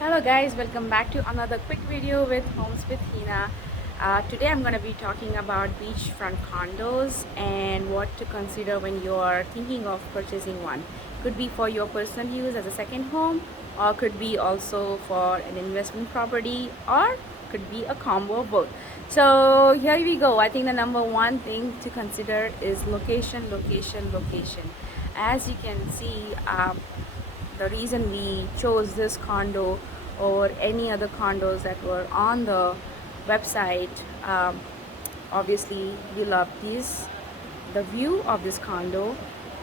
Hello guys, welcome back to another quick video with Homes with Heena. Today I'm going to be talking about beachfront condos and what to consider when you're thinking of purchasing one. Could be for your personal use as a second home, or could be also for an investment property, or could be a combo of both. So here we go. I think the number one thing to consider is location, location, location. As you can see, the reason we chose this condo or any other condos that were on the website, obviously we love the view of this condo,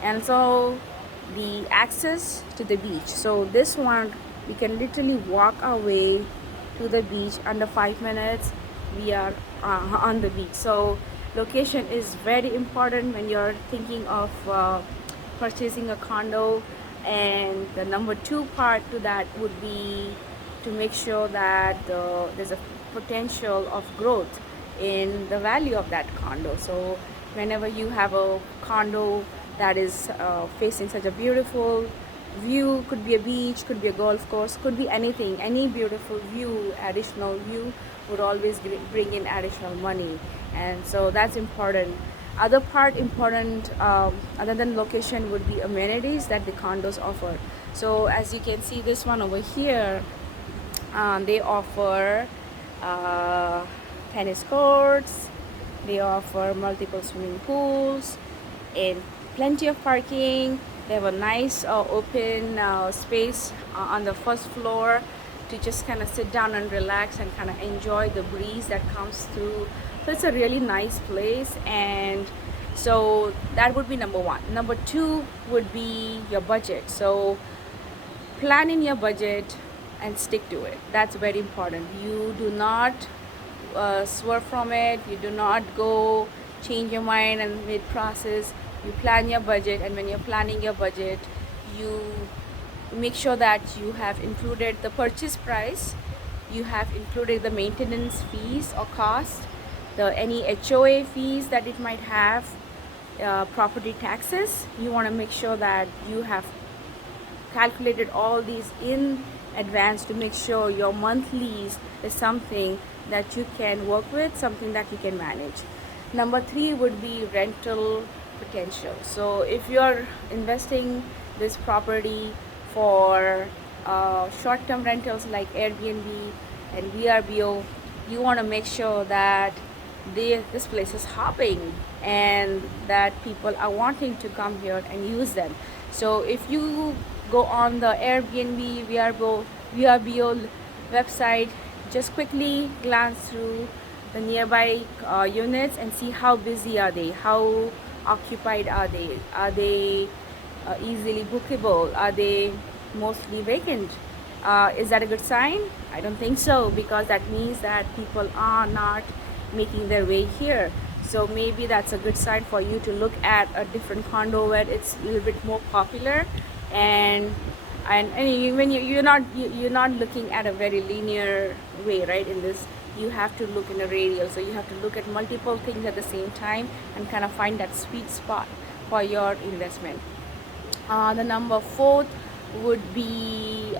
and so the access to the beach. So this one, we can literally walk our way to the beach under 5 minutes. We are on the beach. So location is very important when you're thinking of purchasing a condo. And the number two part to that would be to make sure that there's a potential of growth in the value of that condo. So whenever you have a condo that is facing such a beautiful view, could be a beach, could be a golf course, could be anything, any beautiful view, additional view would always bring in additional money. And so that's important. Other part important, other than location, would be amenities that the condos offer. So as you can see, this one over here, they offer uh, tennis courts, they offer multiple swimming pools and plenty of parking. They have a nice open space on the first floor to just kind of sit down and relax and kind of enjoy the breeze that comes through. So it's a really nice place, and so that would be number one. Number two would be your budget. So plan in your budget and stick to it. That's very important. You do not swerve from it. You do not go change your mind and mid process. You plan your budget, and when you're planning your budget, you make sure that you have included the purchase price, you have included the maintenance fees or cost, the any HOA fees that it might have, property taxes. You want to make sure that you have calculated all these in advance to make sure your monthlies is something that you can work with, something that you can manage. Number three would be rental potential. So if you're investing this property for short-term rentals like Airbnb and VRBO, you want to make sure that this place is hopping and that people are wanting to come here and use them. So if you go on the Airbnb VRBO website, just quickly glance through the nearby units and see how busy are they, how occupied are they easily bookable, are they mostly vacant. Is that a good sign? I don't think so, because that means that people are not making their way here. So maybe that's a good sign for you to look at a different condo where it's a little bit more popular, and when you're not looking at a very linear way, right? In this, you have to look in a radial, so you have to look at multiple things at the same time and kind of find that sweet spot for your investment. The number fourth would be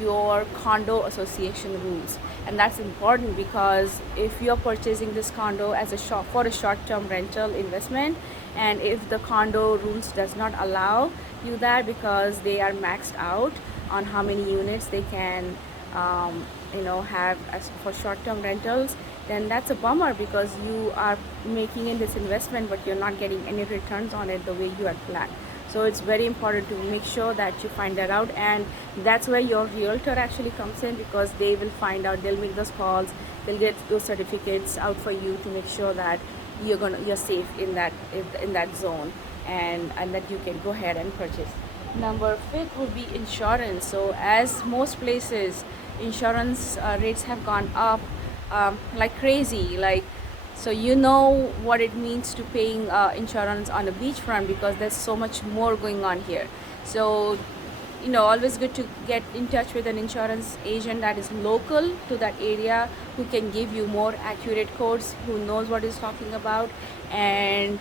your condo association rules, and that's important because if you're purchasing this condo as for a short-term rental investment, and if the condo rules does not allow you that because they are maxed out on how many units they can have as for short-term rentals, then that's a bummer because you are making in this investment but you're not getting any returns on it the way you had planned. So it's very important to make sure that you find that out, and that's where your realtor actually comes in, because they will find out, they'll make those calls, they'll get those certificates out for you to make sure that you're safe in that zone, and that you can go ahead and purchase. Number fifth would be insurance. So as most places, insurance rates have gone up like crazy, like, so you know what it means to paying insurance on a beachfront, because there's so much more going on here. So always good to get in touch with an insurance agent that is local to that area, who can give you more accurate quotes, who knows what he's talking about. And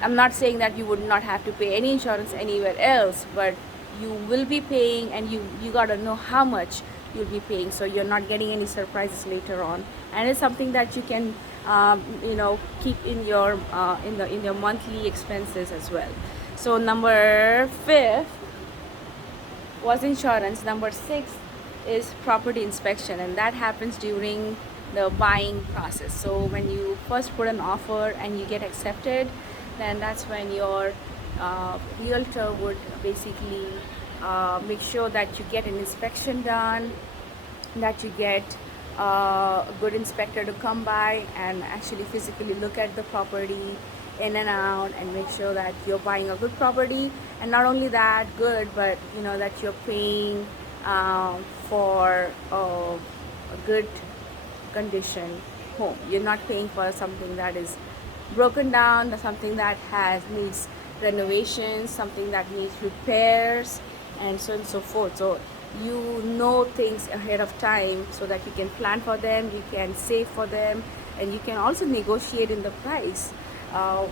I'm not saying that you would not have to pay any insurance anywhere else, but you will be paying, and you got to know how much you'll be paying, so you're not getting any surprises later on. And it's something that you can keep in your in your monthly expenses as well. So number 5 was insurance. Number 6 is property inspection, and that happens during the buying process. So when you first put an offer and you get accepted, then that's when your realtor would basically make sure that you get an inspection done, that you get a good inspector to come by and actually physically look at the property in and out and make sure that you're buying a good property. And not only that good, but that you're paying for a good condition home. You're not paying for something that is broken down, or something that needs renovations, something that needs repairs, and so on and so forth. So you know things ahead of time so that you can plan for them, you can save for them, and you can also negotiate in the price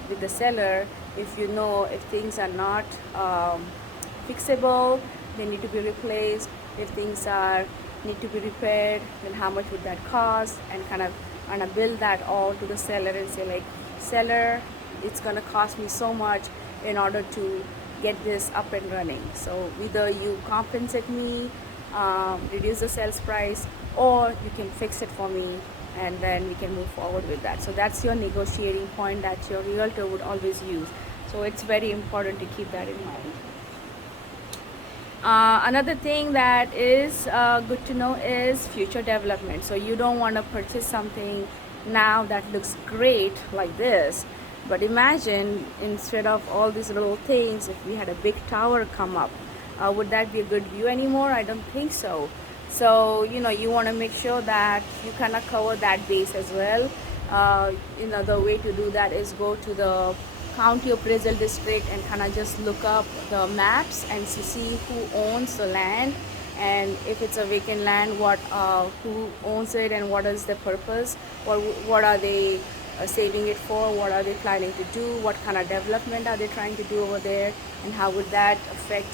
with the seller. If you know if things are not fixable, they need to be replaced. If things are need to be repaired, then how much would that cost, and kind of bill that all to the seller and say, like, seller, it's going to cost me so much in order to get this up and running. So either you compensate me, reduce the sales price, or you can fix it for me, and then we can move forward with that. So that's your negotiating point that your realtor would always use. So it's very important to keep that in mind. Another thing that is good to know is future development. So you don't want to purchase something now that looks great like this, but imagine, instead of all these little things, if we had a big tower come up, would that be a good view anymore? I don't think so. So you want to make sure that you kind of cover that base as well. The way to do that is go to the county appraisal district and kind of just look up the maps and see who owns the land, and if it's a vacant land, who owns it and what is the purpose, what are they saving it for, what are they planning to do, what kind of development are they trying to do over there, and how would that affect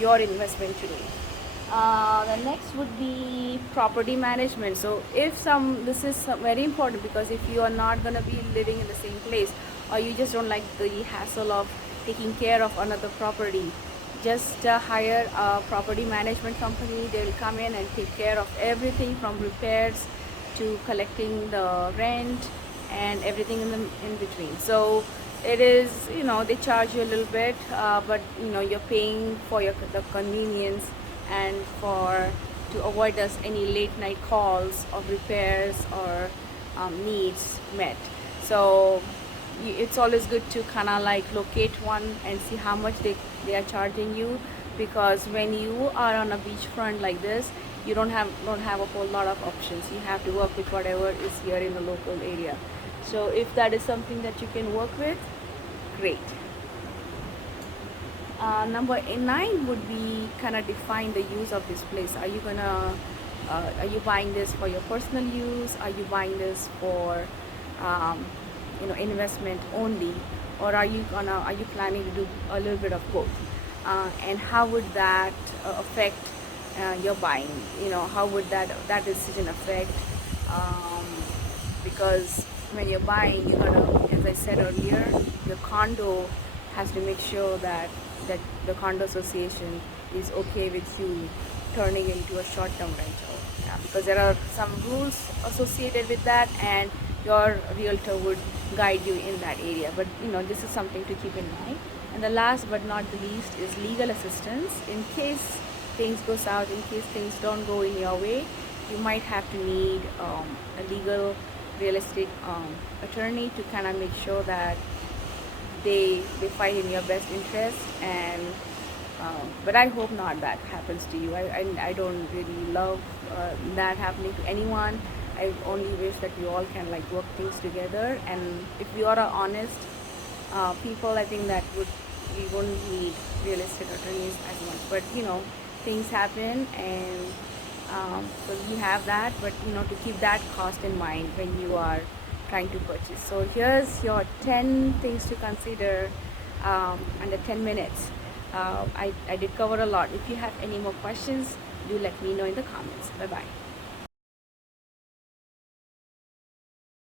your investment today. The next would be property management. So this is very important, because if you are not going to be living in the same place, or you just don't like the hassle of taking care of another property, just hire a property management company. They will come in and take care of everything from repairs to collecting the rent and everything in between. So it is, they charge you a little bit, but you're paying for the convenience and to avoid any late night calls of repairs or needs met. So it's always good to kind of like locate one and see how much they are charging you, because when you are on a beachfront like this, you don't have a whole lot of options. You have to work with whatever is here in the local area. So if that is something that you can work with, great. Number 9 would be kind of define the use of this place. Are you buying this for your personal use? Are you buying this for investment only, or are you planning to do a little bit of both? And how would that affect your buying? How would that decision affect? Because when you're buying, as I said earlier, your condo has to make sure that the condo association is okay with you turning into a short-term rental. Yeah, because there are some rules associated with that, and your realtor would guide you in that area. But this is something to keep in mind. And the last but not the least is legal assistance. In case things go south, in case things don't go in your way, you might have to need a legal real estate attorney to kind of make sure that they fight in your best interest. And but I hope not that happens to you. I don't really love that happening to anyone. I only wish that we all can work things together, and if we are honest people, I think that we wouldn't need real estate attorneys as much. But things happen, and so you have that, but to keep that cost in mind when you are trying to purchase. So here's your 10 things to consider under 10 minutes. I did cover a lot. If you have any more questions, do let me know in the comments. Bye bye.